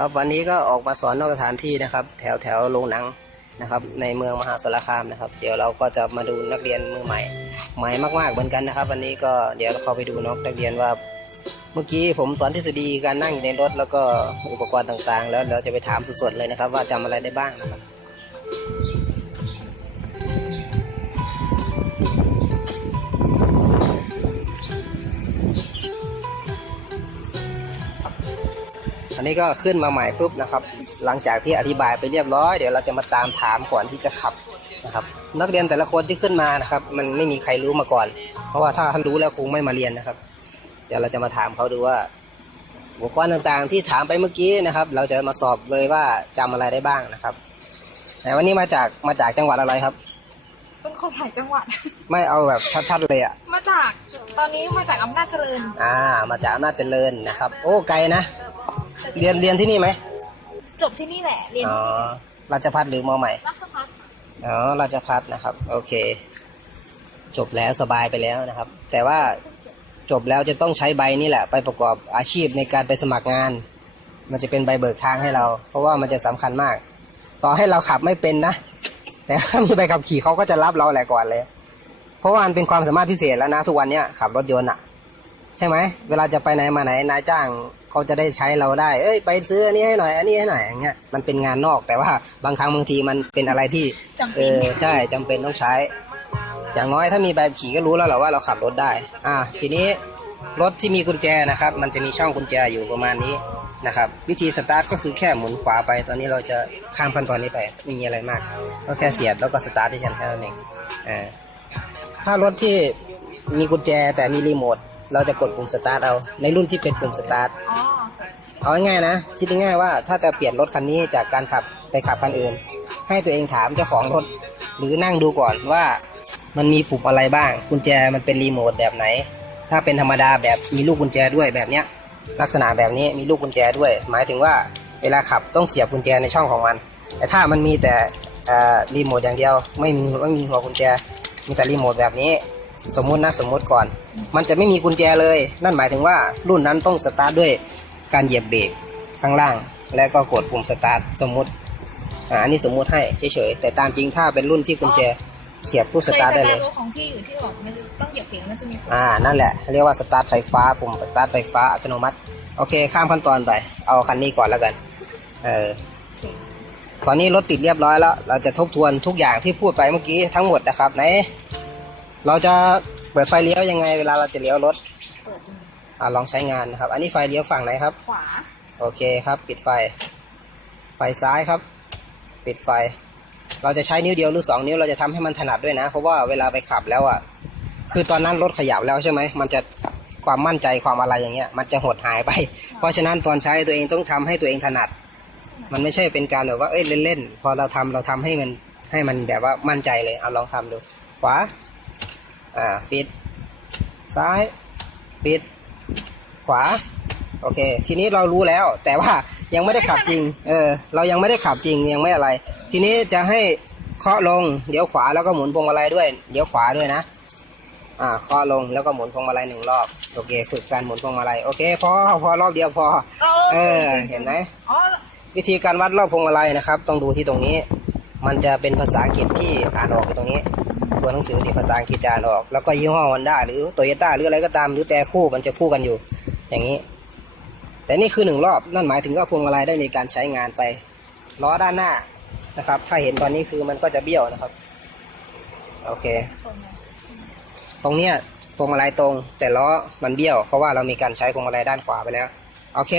ครับวันนี้ก็ออกมาสอนนอกสถานที่นะครับ แถวแถวโรงหนังนะครับ ในเมืองมหาสารคามนะครับ เดี๋ยวเราก็จะมาดูนักเรียนมือใหม่ ใหม่มากๆเหมือนกันนะครับ วันนี้ก็เดี๋ยวเราเข้าไปดูเนกนักเรียนว่า เมื่อกี้ผมสอนทฤษฎีการนั่งอยู่ในรถแล้วก็อุปกรณ์ต่างๆ แล้วเราจะไปถามสดๆเลยนะครับ ว่าจำอะไรได้บ้างนะครับ อันนี้ก็ขึ้นมาใหม่ปุ๊บนะครับ หลังจากที่อธิบายไปเรียบร้อยเดี๋ยวเราจะมาตามถามก่อนที่จะขับนะครับนักเรียนแต่ละคนที่ขึ้นมานะครับ มันไม่มีใครรู้มาก่อน เพราะว่าถ้าท่านรู้แล้วคงไม่มาเรียนนะครับ เดี๋ยวเราจะมาถามเขาดูว่าอุปกรณ์ต่างๆ ที่ถามไปเมื่อกี้นะครับ เราจะมาสอบเลยว่าจำอะไรได้บ้างนะครับแต่วันนี้มาจากมาจากจังหวัดอะไรครับเป็นคนถ่ายจังหวัด ไม่เอาแบบชัดๆเลยอะมาจากตอนนี้มาจากอำนาจเจริญ อ่า มาจากอำนาจเจริญนะครับ โอ้ไกลนะ เรียนเรียนที่นี่ไหมจบที่นี่แหละเรียนอ๋อราชพัฒหรือมอใหม่รัชพัฒน์อ๋อราชพัฒนะครับ โอเค จบแล้วสบายไปแล้วนะครับ แต่ว่าจบแล้วจะต้องใช้ใบนี่แหละ ไปประกอบอาชีพในการไปสมัครงาน มันจะเป็นใบเบิกทางให้เรา เพราะว่ามันจะสำคัญมาก ต่อให้เราขับไม่เป็นนะ แต่ถ้ามีใบขับขี่เขาก็จะรับเราแหละก่อนเลย เพราะว่ามันเป็นความสามารถพิเศษแล้วนะทุกวันเนี้ยขับรถยนต์อะใช่ไหมเวลาจะไปไหนมาไหนนายจ้าง เขาจะได้ใช้เราได้ เอ้ยไปซื้ออันนี้ให้หน่อย อันนี้ให้หน่อยอย่างเงี้ยมันเป็นงานนอกแต่ว่าบางครั้งบางทีมันเป็นอะไรที่จำเอเป็นอใช่จำเป็นต้องใช้ อย่างน้อยถ้ามีใบขับขี่ก็รู้แล้วแหละว่าเราขับรถได้ อ่าทีนี้รถที่มีกุญแจนะครับ มันจะมีช่องกุญแจอยู่ประมาณนี้นะครับ วิธีสตาร์ทก็คือแค่หมุนขวาไป ตอนนี้เราจะข้ามขั้นตอนนี้ไปไม่มีอะไรมาก ก็แค่เสียบแล้วก็สตาร์ทที่ฉันแค่นั้นเองอ่าถ้ารถที่มีกุญแจแต่มีรีโมท เราจะกดปุ่มสตาร์ทเอาในรุ่นที่เป็นปุ่มสตาร์ทอ๋อเอาง่ายๆนะคิดง่ายๆว่าถ้าจะเปลี่ยนรถคันนี้จากการขับไปขับคันอื่น ให้ตัวเองถามเจ้าของรถ หรือนั่งดูก่อนว่ามันมีปุ่มอะไรบ้าง กุญแจมันเป็นรีโมทแบบไหน ถ้าเป็นธรรมดาแบบมีลูกกุญแจด้วยแบบเนี้ยลักษณะแบบนี้มีลูกกุญแจด้วย หมายถึงว่าเวลาขับต้องเสียบกุญแจในช่องของมัน แต่ถ้ามันมีแต่เอ่อรีโมทอย่างเดียว ไม่มีไม่มีหัวกุญแจมีแต่รีโมทแบบนี้ สมมุตินะสมมุติก่อน มันจะไม่มีกุญแจเลย นั่นหมายถึงว่ารุ่นนั้นต้องสตาร์ทด้วยการเหยียบเบรกข้างล่าง และก็กดปุ่มสตาร์ทสมมุติอ่าอันนี้สมมุติให้เฉยๆแต่ตามจริงถ้าเป็นรุ่นที่กุญแจเสียบปุ๊บเคสยตาร์ทไปได้เลร้านยรถของพี่อยู่ที่บอกมันต้องเหยียบเสียงมันจะมีปุ่มอ่านั่นแหละเรียกว่าสตาร์ทไฟฟ้าปุ่มสตาร์ทไฟฟ้าอัตโนมัติโอเคข้ามขั้นตอนไป เอาคันนี้ก่อนแล้วกันเออตอนนี้รถติดเรียบร้อยแล้ว เราจะทบทวนทุกอย่างที่พูดไปเมื่อกี้ทั้งหมดนะครับไหน เราจะเปิดไฟเลี้ยวยังไงเวลาเราจะเลี้ยวรถเปิดอ่าลองใช้งานนะครับ อันนี้ไฟเลี้ยวฝั่งไหนครับ ขวา โอเคครับ ปิดไฟ ไฟซ้ายครับ ปิดไฟ เราจะใช้นิ้วเดียวหรือสองนิ้วเราจะทำให้มันถนัดด้วยนะ เพราะว่าเวลาไปขับแล้วอะ คือตอนนั้นรถขยับแล้วใช่ไหม มันจะความมั่นใจความอะไรอย่างเงี้ย มันจะหดหายไป เพราะฉะนั้นตอนใช้ตัวเองต้องทำให้ตัวเองถนัด มันไม่ใช่เป็นการแบบว่า เอ้ยเล่นๆ พอเราทำเราทำให้มันให้มันแบบว่ามั่นใจเลย เอาลองทำดู ขวา อ่าปิด ซ้าย ปิด ขวา โอเค ทีนี้เรารู้แล้ว แต่ว่ายังไม่ได้ขับจริง เออ เรายังไม่ได้ขับจริง ยังไม่อะไร ทีนี้จะให้เคาะลง เดี๋ยวขวาแล้วก็หมุนพวงมาลัยด้วย เดี๋ยวขวาด้วยนะ อ่า เคาะลงแล้วก็หมุนพวงมาลัยหนึ่งรอบ โอเค ฝึกการหมุนพวงมาลัย โอเค พอ พอรอบเดียวพอ เออ เห็นไหมวิธีการวัดรอบพวงมาลัยนะครับ ต้องดูที่ตรงนี้ มันจะเป็นภาษาอังกฤษที่อ่านออกอยู่ตรงนี้ ตัวหนังสือที่ภาษาอังกฤษจะอ่านออก แล้วก็ยี่ห้อฮอนด้าหรือโตโยต้าหรืออะไรก็ตาม หรือแต่คู่มันจะคู่กันอยู่ อย่างนี้ แต่นี่คือหนึ่งรอบนั่นหมายถึงว่าพวงมาลัยได้มีการใช้งานไปล้อด้านหน้านะครับ ถ้าเห็นตอนนี้คือมันก็จะเบี้ยวนะครับ โอเค ตรงเนี้ยพวงมาลัยตรง แต่ล้อมันเบี้ยว เพราะว่าเรามีการใช้พวงมาลัยด้านขวาไปแล้ว โอเค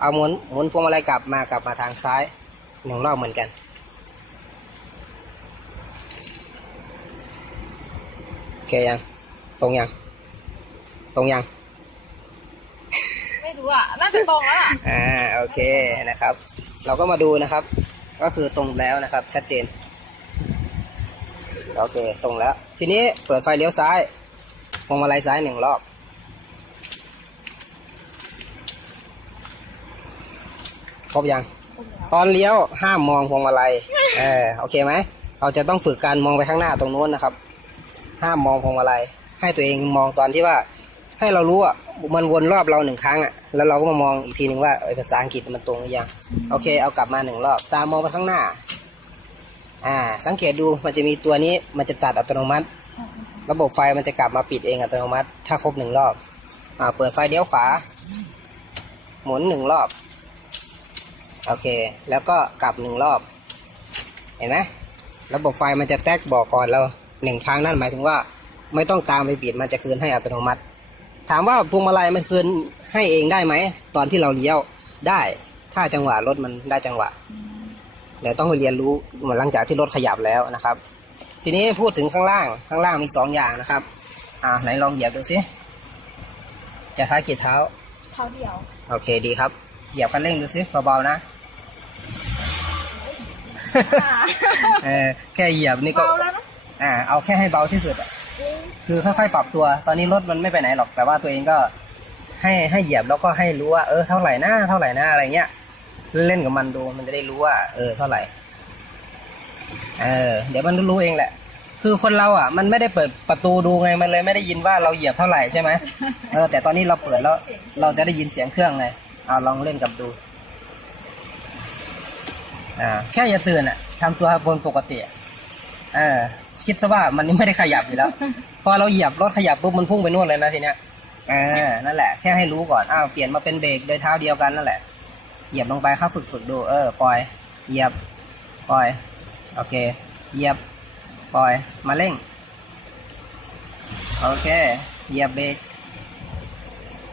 เอาหมุนหมุนพวงมาลัยกลับมากลับมาทางซ้ายหนึ่งรอบเหมือนกัน โอ เคยัง ตรงยัง ตรงยัง ไม่รู้อะ น่าจะตรงแล้วล่ะอ่า โอเคนะครับ เราก็มาดูนะครับ ก็คือตรงแล้วนะครับ ชัดเจน โอเค ตรงแล้ว ทีนี้เปิดไฟเลี้ยวซ้ายพวงมาลัยซ้ายหนึ่งรอบ ครบยัง ตอนเลี้ยวห้ามมองพวงมาลัย เออ โอเคไหม เราจะต้องฝึกการมองไปข้างหน้าตรงนู้นนะครับ ห้ามมองพวงมาลัยให้ตัวเองมองตอนที่ว่า ให้เรารู้อะมันวนรอบเราหนึ่งครั้งอะแล้วเราก็มามองอีกทีหนึ่งว่าภาษาอังกฤษมันตรงหรือยังโอเค เอากลับมาหนึ่งรอบ ตามองไปข้างหน้า อ่า สังเกตดูมันจะมีตัวนี้มันจะตัดอัตโนมัติ ระบบไฟมันจะกลับมาปิดเองอัตโนมัติ ถ้าครบหนึ่งรอบ อ่า เปิดไฟเลี้ยวขวา หมุนหนึ่งรอบ โอเค แล้วก็กลับหนึ่งรอบ เห็นไหมระบบไฟมันจะแตกบอกก่อนเรา หนึ่งครั้งนั่นหมายถึงว่า ไม่ต้องตามไปปิดมันจะคืนให้อัตโนมัติ ถามว่าพวงมาลัยมันคืนให้เองได้ไหม ตอนที่เราเลี้ยวได้ ถ้าจังหวะรถมันได้จังหวะเดี๋ยวต้องไปเรียนรู้เหมือนหลังจากที่รถขยับแล้วนะครับ ทีนี้พูดถึงข้างล่างข้างล่างมีสองอย่างนะครับอ่าไหนลองเหยียบดูสิจะท้ายกี่เท้า เท้าเดียว โอเคดีครับ เหยียบคันเร่งดูสิเบาๆนะเออแค่เหยียบนี่ก็เบาแล้วนะ อ่าเอาแค่ให้เบาที่สุดอะคือค่อยๆปรับตัว ตอนนี้รถมันไม่ไปไหนหรอกแต่ว่าตัวเองก็ให้ให้เหยียบแล้วก็ให้รู้ว่าเออเท่าไหร่นะเท่าไหร่นะอะไรเงี้ยเล่นกับมันดูมันจะได้รู้ว่า เออเท่าไหร่เออเดี๋ยวมันรู้เองแหละ คือคนเราอะ มันไม่ได้เปิดประตูดูไงมันเลยไม่ได้ยินว่าเราเหยียบเท่าไหร่ใช่ไหมเออแต่ตอนนี้เราเปิดแล้ว เราจะได้ยินเสียงเครื่องเลยเอาลองเล่นกับดูอ่าแค่อย่าตื่นอะทำตัวบนปกติอะเออ คิดซะว่ามันไม่ได้ขยับอยู่แล้ว พอเราเหยียบรถขยับปุ๊บมันพุ่งไปนู่นเลยนะทีเนี้ยเออนั่นแหละแค่ให้รู้ก่อนอ้าวเปลี่ยนมาเป็นเบรกโดยเท้าเดียวกันนั่นแหละ เหยียบลงไปครับฝึกฝึกดูเออปล่อย เหยียบปล่อยโอเค เหยียบปล่อยมาเร่งโอเค เหยียบเบรก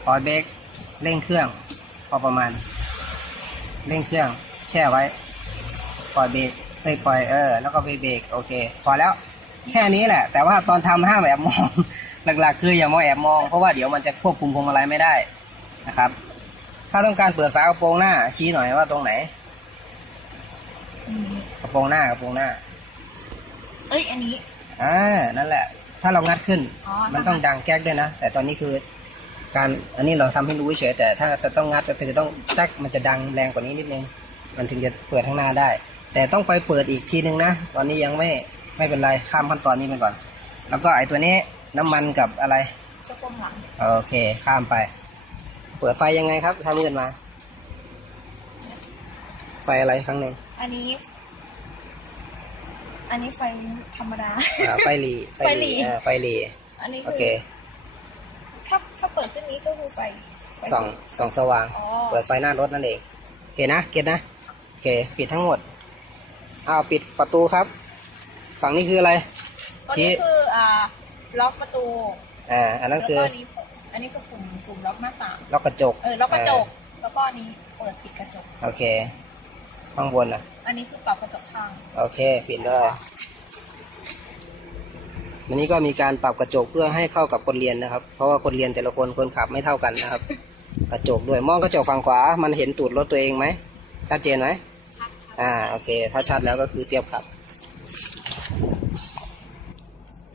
ปล่อยเบรกเร่งเครื่องพอประมาณ เร่งเครื่อง แช่ไว้ ปล่อยเบรกเอ้ยปล่อยเออ แล้วก็ไปเบรกโอเค พอแล้ว แค่นี้แหละ แต่ว่าตอนทำห้ามแอบมอง หลักๆ คืออย่ามองแอบมอง เพราะว่าเดี๋ยวมันจะควบคุมพวงมาลัยไม่ได้นะครับ ถ้าต้องการเปิดฝากระโปรงหน้า ชี้หน่อยว่าตรงไหน กระโปรงหน้ากระโปรงหน้า เอ้ยอันนี้อ่านั่นแหละ ถ้าเรางัดขึ้นอ๋อมันต้องดังแก๊กด้วยนะ แต่ตอนนี้คือ การอันนี้เราทำให้รู้เฉยแต่ถ้าจะต้องงัดก็คือต้องแท็กมันจะดังแรงกว่านี้นิดนึง มันถึงจะเปิดข้างหน้าได้ แต่ต้องไปเปิดอีกทีนึงนะตอนนี้ยังไม่ ไม่เป็นไรข้ามขั้นตอนนี้ไปก่อน แล้วก็ไอตัวนี้น้ำมันกับอะไรกระโปรงหลังโอเค ข้ามไป เปิดไฟยังไงครับทำเงินมา ไฟอะไรครั้งหนึ่งอันนี้ อันนี้ไฟธรรมดาอ่าไฟหลีไฟหรี่เออไฟหลีอันนี้โอคือเคถ้าถ้าเปิดขึ้นนี้ก็คือไฟไฟส่องส่องสว่างอ๋อเปิดไฟหน้ารถนั่นเองโอเคนะเก็ตนะโอเค ปิดทั้งหมดอ้าวปิดประตูครับ ฝั่งนี้คืออะไรอันชี้นี้คืออ่าล็อกประตูอ่าอันนั้นแล้วคืก็ออันนี้เปิดอันนี้คือปุ่มปุ่มล็อกหน้าต่างล็อกกระจกเออล็อกกระจกแล้วก็อันนี้เปิดปิดกระจกโอเค ข้างบนอะ อันนี้คือปรับกระจกข้างโอเคปิดเลยวันนี้ก็มีการปรับกระจกเพื่อให้เข้ากับคนเรียนนะครับ เพราะว่าคนเรียนแต่ละคนคนขับไม่เท่ากันนะครับ กระจกด้วยมองกระจกฝั่งขวา มันเห็นตูดรถตัวเองไหมชัดเจนไหมชัดชัดอ่าโอเค ถ้าชัดแล้วก็คือเตรียมขับ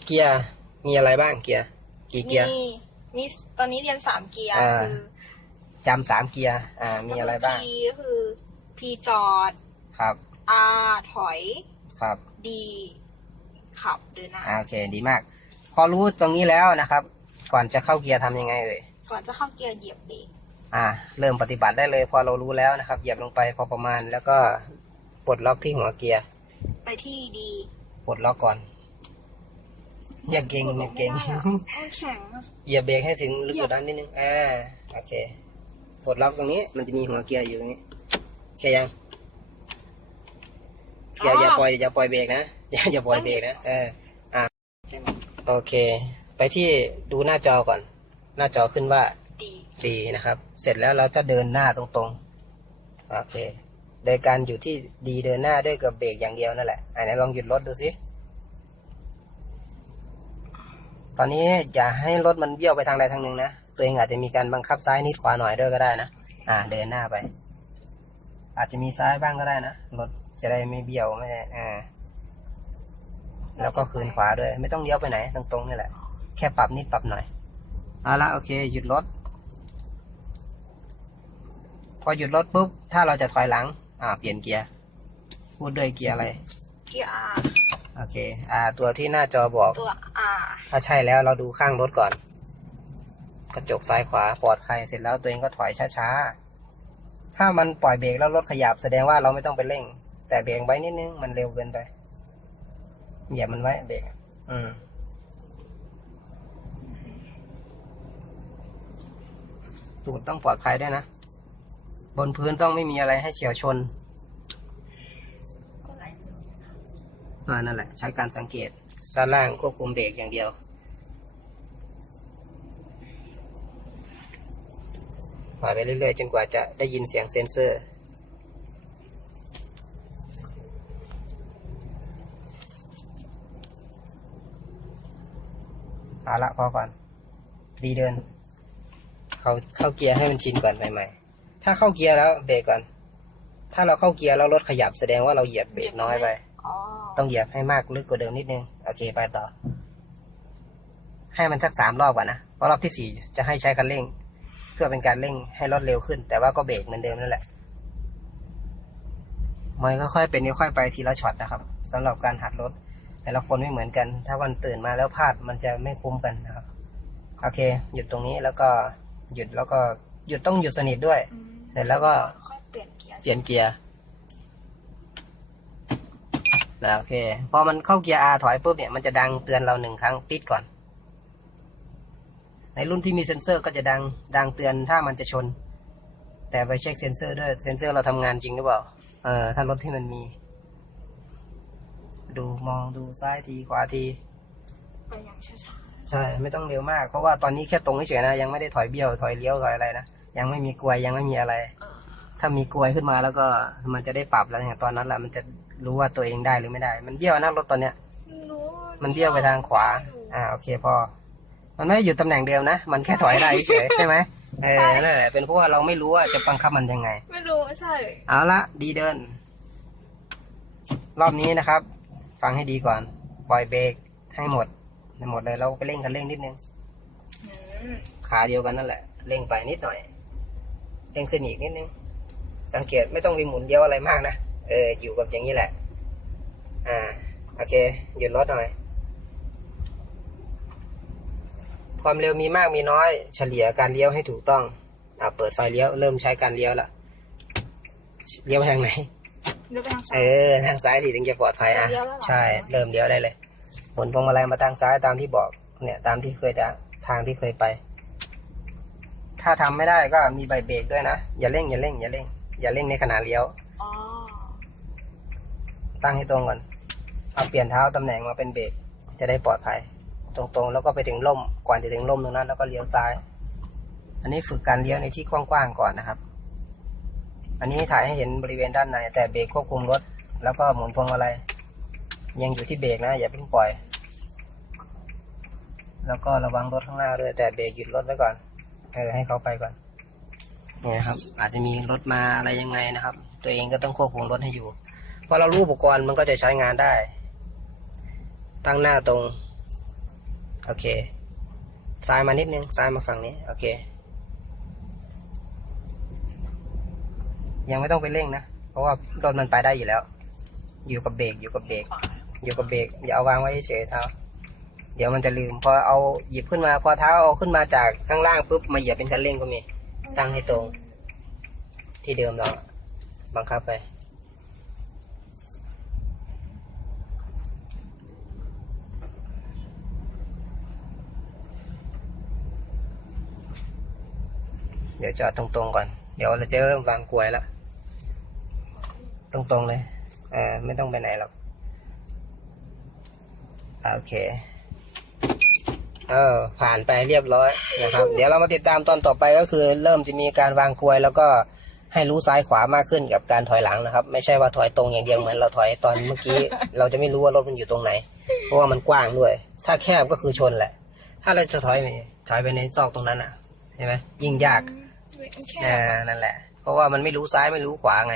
เกียร์มีอะไรบ้างเกียร์กี่เกียร์ มีมีตอนนี้เรียนสามเกียร์อ่า คือจำสามเกียร์อ่ามีอะไรบ้าง P ก็คือ P จอดครับ R ถอยครับ D ขับเดินหน้าอ่าโอเคดีมาก พอรู้ตรงนี้แล้วนะครับ ก่อนจะเข้าเกียร์ทำยังไงเอ่ยก่อนจะเข้าเกียร์เหยียบเบรกอ่า เริ่มปฏิบัติได้เลย พอเรารู้แล้วนะครับ เหยียบลงไปพอประมาณ แล้วก็ปลดล็อกที่หัวเกียร์ไปที่ D ปลดล็อกก่อน อย่าเก่งอย่าเก่งไม่ได้อะมันแข็งอะเหยียบเบรกให้ถึงลึกกว่านั้นนิดนึงอ่าโอเคปลดล็อกตรงนี้ มันจะมีหัวเกียร์อยู่ตรงนี้โอเคยังอย่าอย่าปล่อยอย่าปล่อยเบรกนะอย่าอย่าปล่อยเบรกนะเอออ่าใช่ไหมโอเค ไปที่ดูหน้าจอก่อน หน้าจอขึ้นว่า D ดีนะครับ เสร็จแล้วเราจะเดินหน้าตรงๆโอเค โดยการอยู่ที่ดีเดินหน้าด้วยกับเบรกอย่างเดียวนั่นแหละอันนี้ลองหยุดรถดูสิ ตอนนี้อย่าให้รถมันเบี้ยวไปทางใดทางหนึ่งนะ ตัวเองอาจจะมีการบังคับซ้ายนิดขวาหน่อยด้วยก็ได้นะ อ่า เดินหน้าไป อาจจะมีซ้ายบ้างก็ได้นะ รถจะได้ไม่เบี้ยวไม่ได้อ่าแล้วก็คืนขวาด้วย ไม่ต้องเลี้ยวไปไหนตรงๆนี่แหละ แค่ปรับนิดปรับหน่อยเอาละโอเค หยุดรถ พอหยุดรถปุ๊บ ถ้าเราจะถอยหลัง อ่า เปลี่ยนเกียร์ พูดด้วยเกียร์อะไร เกียร์ โอเค อ่า ตัวที่หน้าจอบอก ตัว R ถ้าใช่แล้วเราดูข้างรถก่อน กระจกซ้ายขวาปลอดภัยเสร็จแล้วตัวเองก็ถอยช้าๆ ถ้ามันปล่อยเบรกแล้วรถขยับแสดงว่าเราไม่ต้องไปเร่ง แต่เบรกไว้นิดนึงมันเร็วเกินไปเหยียบมันไว้เบรกอืมตูดต้องปลอดภัยด้วยนะ บนพื้นต้องไม่มีอะไรให้เฉียวชน ก็ไหล เออนั่นแหละ ใช้การสังเกตด้านล่างควบคุมเบรกอย่างเดียว ปล่อยไปเรื่อยๆ จนกว่าจะได้ยินเสียงเซ็นเซอร์เอาละพอก่อน ดีเดิน เขาเข้าเกียร์ให้มันชินก่อนใหม่ๆ ถ้าเข้าเกียร์แล้วเบรกก่อน ถ้าเราเข้าเกียร์แล้วรถขยับแสดงว่าเราเหยียบเบรกน้อยไป ต้องเหยียบให้มากลึกกว่าเดิมนิดนึง โอเคไปต่อ ให้มันสักสามรอบก่อนนะเพราะรอบที่สี่จะให้ใช้คันเร่ง เพื่อเป็นการเร่งให้รถเร็วขึ้น แต่ว่าก็เบรกเหมือนเดิมนั่นแหละมันค่อยๆเป็นค่อยๆไปทีละช็อตนะครับสำหรับการหัดรถ แต่ละคนไม่เหมือนกัน ถ้าวันตื่นมาแล้วพลาดมันจะไม่คุ้มกันนะครับ โอเค หยุดตรงนี้แล้วก็หยุดแล้วก็หยุดต้องหยุดสนิทด้วยอืมเสร็จแล้วก็ค่อยเปลี่ยนเกียร์ เปลี่ย นเกียร์แล้วโอเค พอมันเข้าเกียร์ R ถอยปุ๊บเนี่ยมันจะดังเตือนเราหนึ่งครั้งปิดก่อน ในรุ่นที่มีเซ็นเซอร์ก็จะดังดังเตือนถ้ามันจะชน แต่ไปเช็คเซ็นเซอร์ด้วยเซ็นเซอร์เราทำงานจริงหรือเปล่า เออถ้ารถที่มันมี ดูมองดูซ้ายทีขวาทีไปอย่างช้าใช่ไม่ต้องเร็วมาก เพราะว่าตอนนี้แค่ตรงเฉยๆนะยังไม่ได้ถอยเบี้ยวถอยเลี้ยวถอยอะไรนะยังไม่มีกลวยยังไม่มีอะไรๆเออถ้ามีกลวยขึ้นมาแล้วก็มันจะได้ปรับแล้วอย่างตอนนั้นแหละมันจะ รู้ว่าตัวเองได้หรือไม่ได้ มันเบี้ยวนะรถตอนเนี้ย รู้มันเบี้ยวไปทางขวา อ่า โอเคพอ มันไม่ได้อยู่ตำแหน่งเดิมนะ มันแค่ถอยได้เฉยๆใช่ไหมเออ นั่นแหละ เป็นเพราะว่าเราไม่รู้ว่าจะบังคับมันยังไง ไม่รู้ใช่ เอาละ ดีเดิน รอบนี้นะครับ ฟังให้ดีก่อน ปล่อยเบรกให้หมด ให้หมดเลย เราไปเร่งคันเร่งนิดนึงอืมขาเดียวกันนั่นแหละ เร่งไปนิดหน่อย เร่งขึ้นอีกนิดนึง สังเกตไม่ต้องไปหมุนเดียวอะไรมากนะ เอออยู่กับอย่างนี้แหละ อ่าโอเคหยุดรถหน่อย ความเร็วมีมากมีน้อย เฉลี่ยการเลี้ยวให้ถูกต้องอ่าเปิดไฟเลี้ยวเริ่มใช้การเลี้ยวละเลี้ยวไปทางไหนเดี๋ยวไปทางซ้าเอยอทางซ้ายสิถึงจะปลอดภัยอะเลี้ยวแล้วเหรอใช่ เริ่มเลี้ยวได้เลยหมุนพวงมาลัยมาทางซ้ายตามที่บอก เนี่ย ตามที่เคยทางทางที่เคยไป ถ้าทำไม่ได้ก็มีใบเบรกด้วยนะอย่าเร่งอย่าเร่งอย่าเร่งอย่าเร่งในขณะเลี้ยวอ๋อ ตั้งให้ตรงก่อน เอาเปลี่ยนเท้าตำแหน่งมาเป็นเบรก จะได้ปลอดภัย ตรงๆ แล้วก็ไปถึงล่ม ก่อนจะถึงล่มตรงนั้น แล้วก็เลี้ยวซ้าย อันนี้ฝึกการเลี้ยวในที่กว้างๆก่อนนะครับ อันนี้ถ่ายให้เห็นบริเวณด้านใน แต่เบรกควบคุมรถ แล้วก็หมุนพวงมาลัยยังอยู่ที่เบรกนะ อย่าเพิ่งปล่อย แล้วก็ระวังรถข้างหน้าด้วย แต่เบรกหยุดรถไว้ก่อน เออให้เขาไปก่อนเนี่ยครับ อาจจะมีรถมาอะไรยังไงนะครับ ตัวเองก็ต้องควบคุมรถให้อยู่ อเรารู้อุปกรณ์มันก็จะใช้งานได้ ตั้งหน้าตรง โอเค ซ้ายมานิดนึง ซ้ายมาฝั่งนี้ โอเค ยังไม่ต้องไปเร่งนะ เพราะว่ารถมันไปได้อยู่แล้ว อยู่กับเบรก อยู่กับเบรก อยู่กับเบรก อย่าเอาวางไว้เฉยเท้า เดี๋ยวมันจะลืม พอเอาหยิบขึ้นมา พอเท้าเอาขึ้นมาจากข้างล่างปุ๊บ มาเหยียบเป็นคันเร่งก็มี ตั้งให้ตรง ที่เดิมเรา บังคับไป ดี๋ยวจอดตรงๆก่อน เดี๋ยวเราจะเริ่มวางกลวยแล้วตรงๆเลยเออไม่ต้องไปไหนหรอกโอเคเออผ่านไปเรียบร้อยนะครับ เดี๋ยวเรามาติดตามตอนต่อไปก็คือ เริ่มจะมีการวางกลวย แล้วก็ให้รู้ซ้ายขวามากขึ้นกับการถอยหลังนะครับ ไม่ใช่ว่าถอยตรงอย่างเดียวเหมือนเราถอยตอนเมื่อกี้ เราจะไม่รู้ว่ารถมันอยู่ตรงไหน เพราะว่ามันกว้างด้วย ถ้าแคบก็คือชนแหละ ถ้าเราจะถอยไปถอยไปในซอกตรงนั้นอะเห็นไหมยิ่งยาก แค่อ่านั่นแหละ เพราะว่ามันไม่รู้ซ้ายไม่รู้ขวาไง